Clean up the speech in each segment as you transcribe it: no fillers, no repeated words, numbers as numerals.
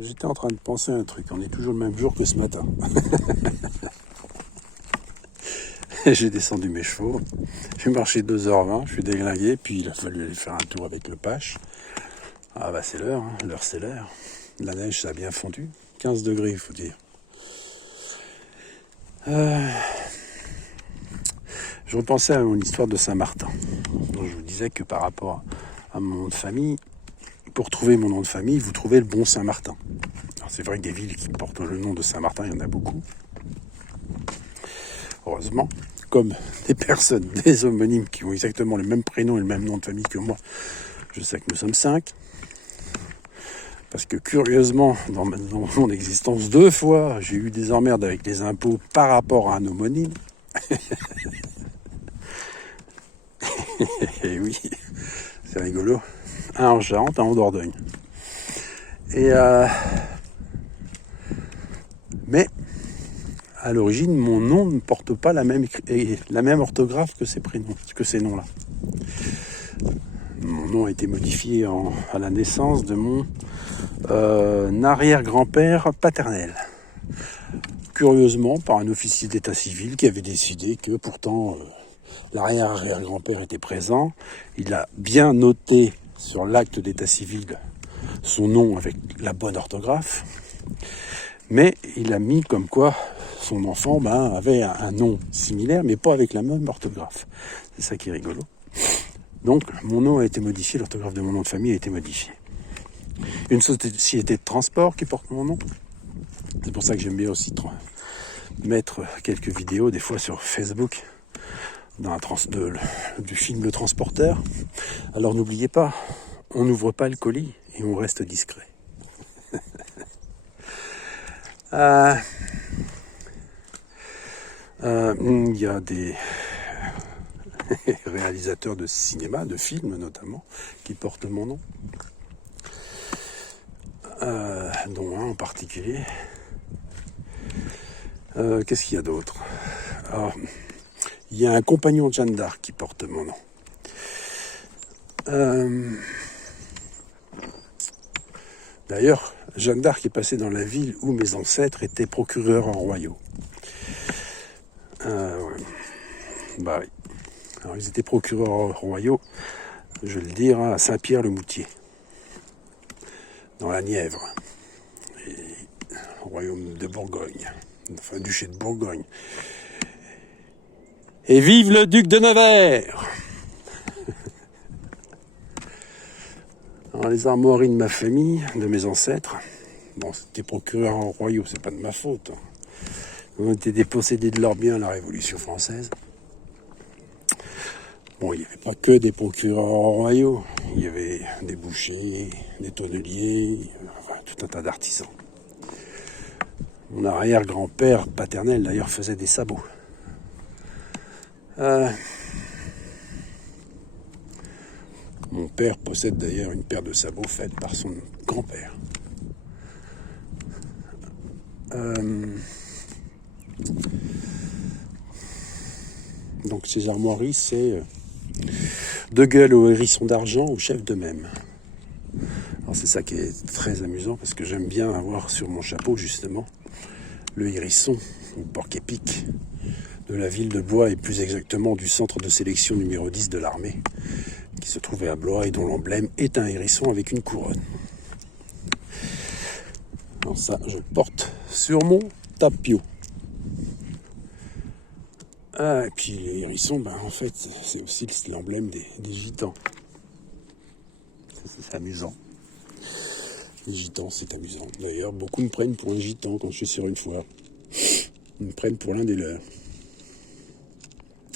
J'étais en train de penser à un truc. On est toujours le même jour que ce matin. J'ai descendu mes chevaux. J'ai marché 2h20. Je suis déglingué. Puis il a fallu aller faire un tour avec le Pache. Ah bah c'est l'heure. Hein. L'heure c'est l'heure. La neige ça a bien fondu. 15 degrés il faut dire. Je repensais à mon histoire de Saint-Martin. Donc je vous disais que par rapport à mon nom de famille, pour trouver mon nom de famille, vous trouvez le bon Saint-Martin. Alors c'est vrai que des villes qui portent le nom de Saint-Martin, il y en a beaucoup. Heureusement, comme des personnes, des homonymes qui ont exactement le même prénom et le même nom de famille que moi, je sais que nous sommes 5. Parce que curieusement, dans mon existence, 2 fois, j'ai eu des emmerdes avec les impôts par rapport à un homonyme. Et oui, c'est rigolo. Un en Charente, un en Dordogne. Mais, à l'origine, mon nom ne porte pas la même orthographe que ces prénoms, que ces noms-là. Mon nom a été modifié à la naissance de mon arrière-grand-père paternel. Curieusement, par un officier d'état civil qui avait décidé que pourtant l'arrière-arrière-grand-père était présent. Il a bien noté sur l'acte d'état civil son nom avec la bonne orthographe, mais il a mis comme quoi son enfant avait un nom similaire, mais pas avec la même orthographe. C'est ça qui est rigolo. Donc, mon nom a été modifié, l'orthographe de mon nom de famille a été modifiée. Une société de transport qui porte mon nom. C'est pour ça que j'aime bien aussi mettre quelques vidéos, des fois sur Facebook, du film Le Transporteur. Alors n'oubliez pas, on n'ouvre pas le colis et on reste discret. Il y a des réalisateurs de cinéma, de films notamment, qui portent mon nom. Dont un en particulier. Qu'est-ce qu'il y a d'autre ? Il y a un compagnon de Jeanne d'Arc qui porte mon nom. D'ailleurs, Jeanne d'Arc est passée dans la ville où mes ancêtres étaient procureurs royaux. Oui. Alors, ils étaient procureurs royaux, je vais le dire, à Saint-Pierre-le-Moutier, dans la Nièvre, au royaume de Bourgogne, enfin duché de Bourgogne. Et vive le duc de Nevers! Alors, les armoiries de ma famille, de mes ancêtres, bon, c'était procureurs royaux, c'est pas de ma faute. Ils ont été dépossédés de leurs biens à la Révolution française. Bon, il n'y avait pas que des procureurs royaux, il y avait des bouchers, des tonneliers, enfin, tout un tas d'artisans. Mon arrière-grand-père paternel, d'ailleurs, faisait des sabots. Mon père possède d'ailleurs une paire de sabots faite par son grand-père. Donc ces armoiries, c'est De gueule au hérisson d'argent, au chef de même. Alors c'est ça qui est très amusant, parce que j'aime bien avoir sur mon chapeau, justement, le hérisson, ou porc-épic, de la ville de Blois, et plus exactement du centre de sélection numéro 10 de l'armée, qui se trouvait à Blois et dont l'emblème est un hérisson avec une couronne. Alors ça, je le porte sur mon tapio. Et puis les hérissons, en fait, c'est aussi l'emblème des gitans. C'est amusant. Les gitans, c'est amusant. D'ailleurs, beaucoup me prennent pour un gitan quand je suis sur une foire. Ils me prennent pour l'un des leurs.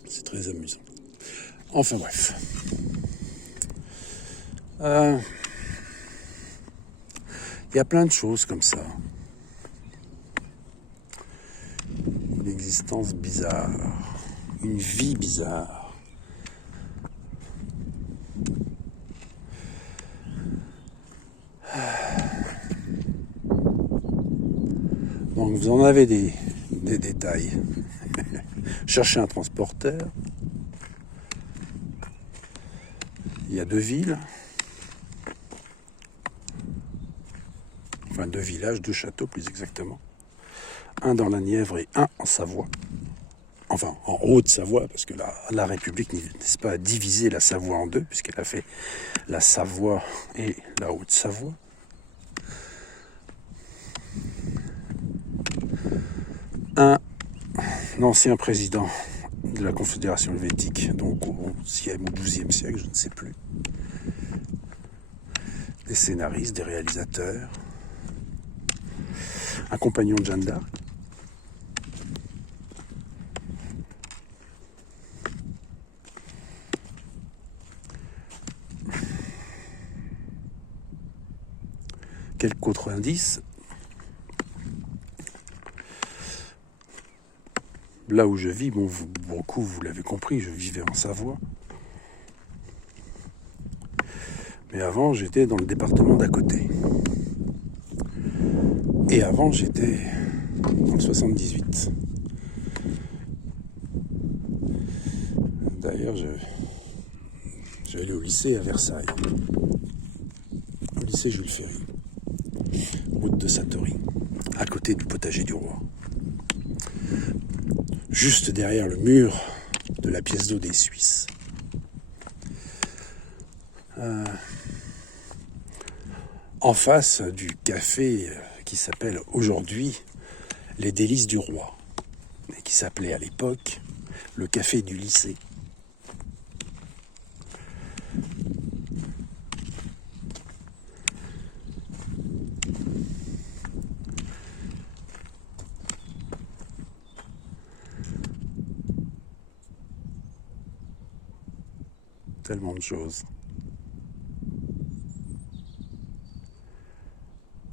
C'est très amusant. Enfin bref. Il y a plein de choses comme ça. Une existence bizarre. Une vie bizarre. Donc vous en avez des détails. Cherchez un transporteur. Il y a 2 villes. enfin 2 villages, 2 châteaux plus exactement. Un dans la Nièvre et un en Savoie. Enfin, en Haute-Savoie, parce que la République n'est pas diviser la Savoie en deux, puisqu'elle a fait la Savoie et la Haute-Savoie. Un ancien président de la Confédération helvétique, donc au 11e ou 12e siècle, je ne sais plus. Des scénaristes, des réalisateurs. Un compagnon de Jeanne d'Arc. Quelques autres indices. Là où je vis, bon, beaucoup vous l'avez compris, je vivais en Savoie. Mais avant, j'étais dans le département d'à côté. Et avant, j'étais dans le 78. D'ailleurs, j'allais au lycée à Versailles. Au lycée Jules Ferry. Route de Satory. À côté du potager du roi. Juste derrière le mur de la pièce d'eau des Suisses. En face du café qui s'appelle aujourd'hui les Délices du Roi, et qui s'appelait à l'époque le café du lycée. Tellement de choses.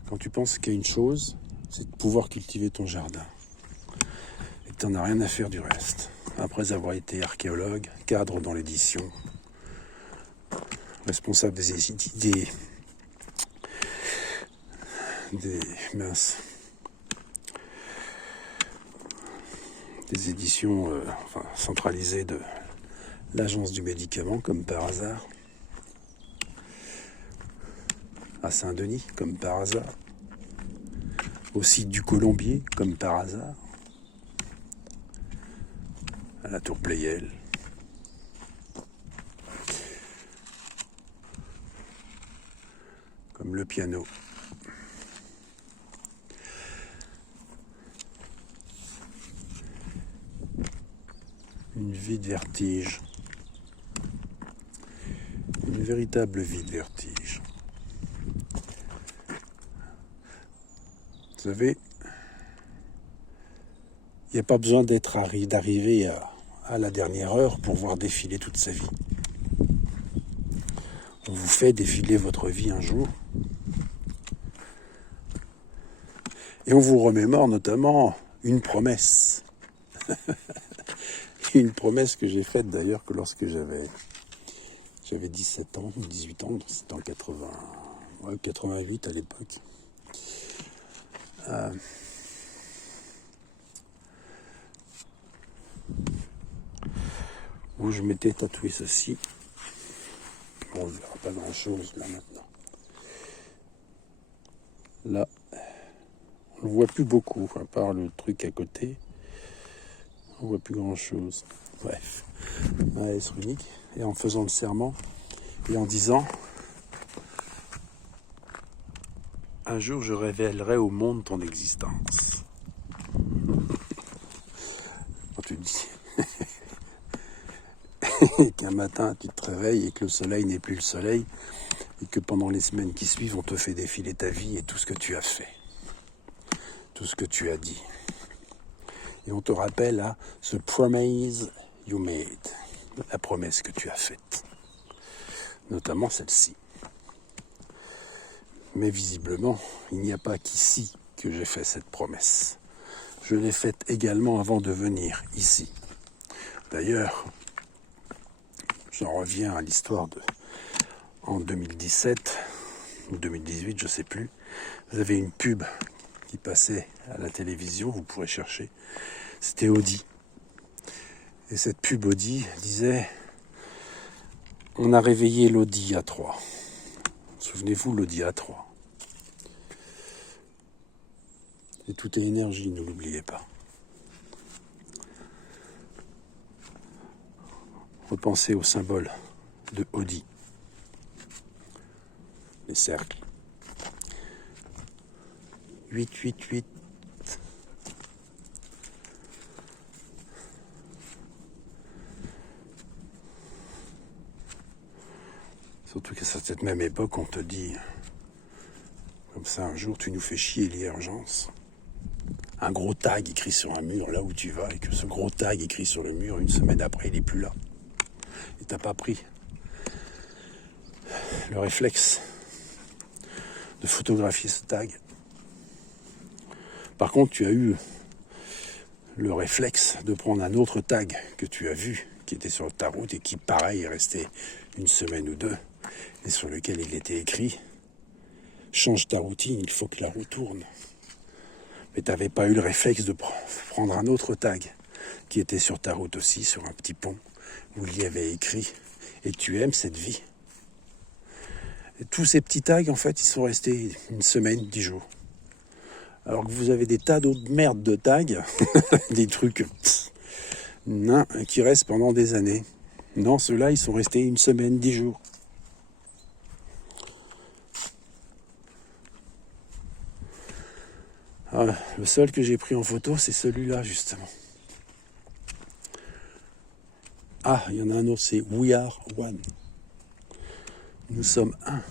Quand tu penses qu'il y a une chose, c'est de pouvoir cultiver ton jardin. Et que tu n'en as rien à faire du reste. Après avoir été archéologue, cadre dans l'édition, responsable des éditions centralisées de l'Agence du médicament, comme par hasard. À Saint-Denis, comme par hasard. Au site du Colombier, comme par hasard. À la Tour Pleyel. Comme le piano. Une vie de vertige. Une véritable vie de vertige. Vous savez, il n'y a pas besoin d'arriver à la dernière heure pour voir défiler toute sa vie. On vous fait défiler votre vie un jour. Et on vous remémore notamment une promesse. Une promesse que j'ai faite d'ailleurs que lorsque j'avais 17 ans, 18 ans, c'était en 88 à l'époque. Où je m'étais tatoué ceci. Bon, on ne verra pas grand chose là maintenant. Là, on ne voit plus beaucoup, à part le truc à côté. On ne voit plus grand chose. Bref, à S unique. Et en faisant le serment, et en disant: un jour je révélerai au monde ton existence. Quand tu dis qu'un matin tu te réveilles et que le soleil n'est plus le soleil, et que pendant les semaines qui suivent on te fait défiler ta vie et tout ce que tu as fait, tout ce que tu as dit. Et on te rappelle à the promise you made, la promesse que tu as faite, notamment celle-ci. Mais visiblement, il n'y a pas qu'ici que j'ai fait cette promesse. Je l'ai faite également avant de venir ici. D'ailleurs, j'en reviens à l'histoire en 2017 ou 2018, je ne sais plus. Vous avez une pub qui passait à la télévision, vous pourrez chercher. C'était Audi. Et cette pub Audi disait: on a réveillé l'Audi A3. Souvenez-vous, l'Audi A3. Et tout est énergie, ne l'oubliez pas. Repensez au symbole de Odie. Les cercles. 8, 8, 8. Surtout qu'à cette même époque, on te dit, comme ça, un jour, tu nous fais chier, il y a urgence. Un gros tag écrit sur un mur, là où tu vas, et que ce gros tag écrit sur le mur, une semaine après, il n'est plus là. Et t'as pas pris le réflexe de photographier ce tag. Par contre, tu as eu le réflexe de prendre un autre tag que tu as vu, qui était sur ta route et qui, pareil, est resté une semaine ou deux, et sur lequel il était écrit « Change ta routine, il faut que la roue tourne ». Mais tu n'avais pas eu le réflexe de prendre un autre tag qui était sur ta route aussi, sur un petit pont, où il y avait écrit « Et tu aimes cette vie ». Et tous ces petits tags, en fait, ils sont restés une semaine, 10 jours. Alors que vous avez des tas d'autres merdes de tags, des trucs nains qui restent pendant des années. Non, ceux-là, ils sont restés une semaine, 10 jours. Ah, le seul que j'ai pris en photo, c'est celui-là, justement. Ah, il y en a un autre, c'est We Are One. Nous sommes un.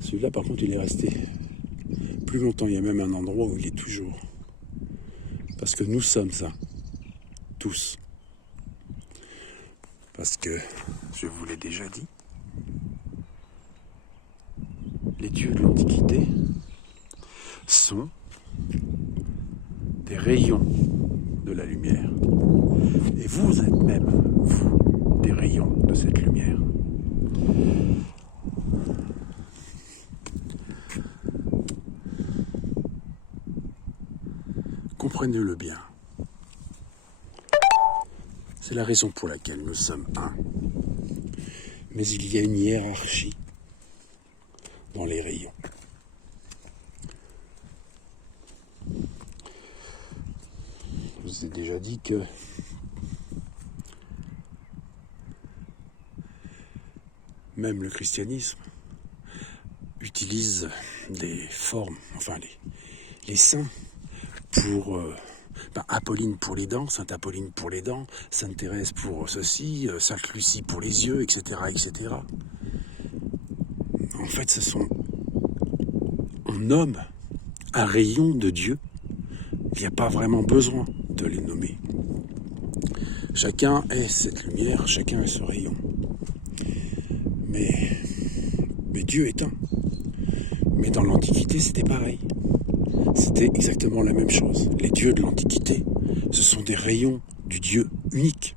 Celui-là, par contre, il est resté plus longtemps. Il y a même un endroit où il est toujours. Parce que nous sommes ça. Tous. Parce que, je vous l'ai déjà dit, les dieux de l'Antiquité sont des rayons de la lumière. Et vous êtes même, vous, des rayons de cette lumière. Comprenez-le bien. C'est la raison pour laquelle nous sommes un. Mais il y a une hiérarchie dans les rayons. Je vous ai déjà dit que même le christianisme utilise des formes, enfin les saints pour Apolline pour les dents, Sainte Apolline pour les dents, Sainte Thérèse pour ceci, Sainte Lucie pour les yeux, etc., etc. En fait, on nomme un rayon de Dieu. Il n'y a pas vraiment besoin de les nommer. Chacun est cette lumière, chacun est ce rayon. Mais Dieu est un. Mais dans l'Antiquité, c'était pareil. C'était exactement la même chose. Les dieux de l'Antiquité, ce sont des rayons du Dieu unique.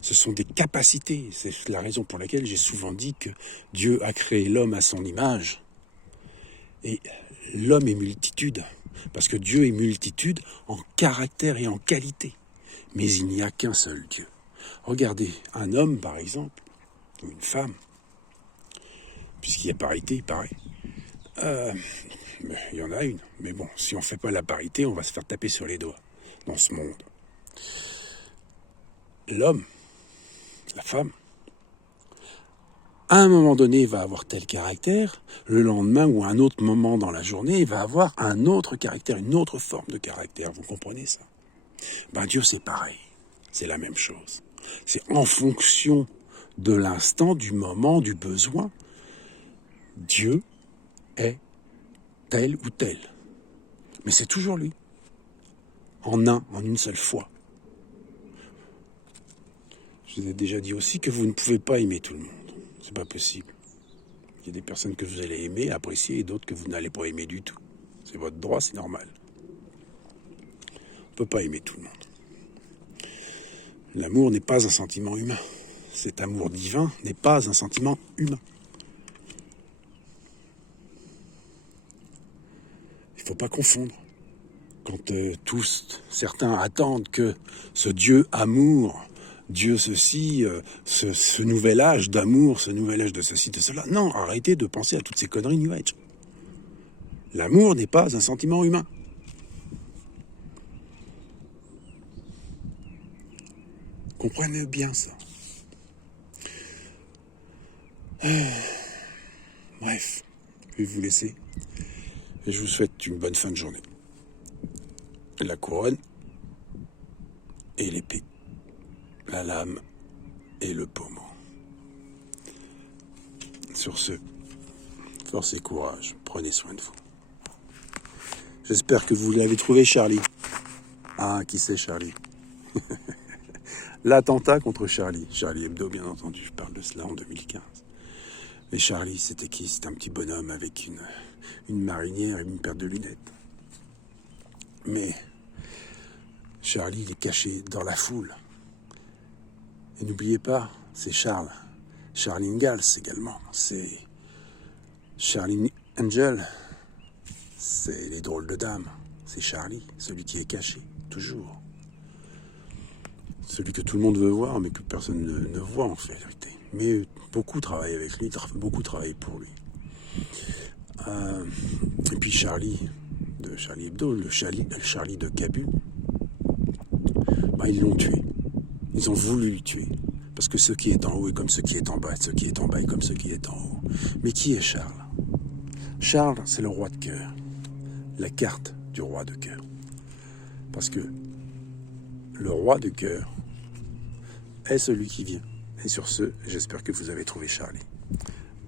Ce sont des capacités. C'est la raison pour laquelle j'ai souvent dit que Dieu a créé l'homme à son image. Et l'homme est multitude. Parce que Dieu est multitude en caractère et en qualité. Mais il n'y a qu'un seul Dieu. Regardez, un homme, par exemple, ou une femme, puisqu'il y a parité, il paraît. Il y en a une. Mais bon, si on ne fait pas la parité, on va se faire taper sur les doigts dans ce monde. L'homme, la femme, à un moment donné, va avoir tel caractère, le lendemain ou à un autre moment dans la journée, il va avoir un autre caractère, une autre forme de caractère. Vous comprenez ça? Dieu, c'est pareil. C'est la même chose. C'est en fonction de l'instant, du moment, du besoin. Dieu est tel ou tel. Mais c'est toujours lui. En une seule fois. Je vous ai déjà dit aussi que vous ne pouvez pas aimer tout le monde. C'est pas possible. Il y a des personnes que vous allez aimer, apprécier, et d'autres que vous n'allez pas aimer du tout. C'est votre droit, c'est normal. On ne peut pas aimer tout le monde. L'amour n'est pas un sentiment humain. Cet amour divin n'est pas un sentiment humain. Il ne faut pas confondre. Quand certains attendent que ce Dieu amour Dieu ceci, ce nouvel âge d'amour, ce nouvel âge de ceci, de cela. Non, arrêtez de penser à toutes ces conneries New Age. L'amour n'est pas un sentiment humain. Comprenez bien ça. Bref, je vais vous laisser. Et je vous souhaite une bonne fin de journée. La couronne et l'épée. La lame et le pommeau. Sur ce, force et courage. Prenez soin de vous. J'espère que vous l'avez trouvé, Charlie. Ah, qui c'est Charlie? L'attentat contre Charlie. Charlie Hebdo, bien entendu. Je parle de cela en 2015. Mais Charlie, c'était qui? C'était un petit bonhomme avec une marinière et une paire de lunettes. Mais Charlie, il est caché dans la foule. Et n'oubliez pas, c'est Charles. Charlie Ingalls également. C'est Charlie Angel. C'est les drôles de dames. C'est Charlie, celui qui est caché, toujours. Celui que tout le monde veut voir, mais que personne ne voit en fait, vérité. Mais beaucoup travaillent avec lui, beaucoup travaillent pour lui. Et puis Charlie, de Charlie Hebdo, le Charlie de Cabu, ils l'ont tué. Ils ont voulu le tuer. Parce que ce qui est en haut est comme ce qui est en bas, ce qui est en bas est comme ce qui est en haut. Mais qui est Charles? Charles, c'est le roi de cœur. La carte du roi de cœur. Parce que le roi de cœur est celui qui vient. Et sur ce, j'espère que vous avez trouvé Charlie.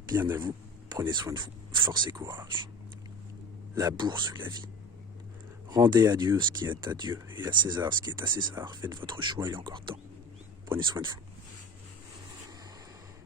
Bien à vous, prenez soin de vous, force et courage. La bourse ou la vie. Rendez à Dieu ce qui est à Dieu et à César ce qui est à César. Faites votre choix, il est encore temps. Prenez soin de vous.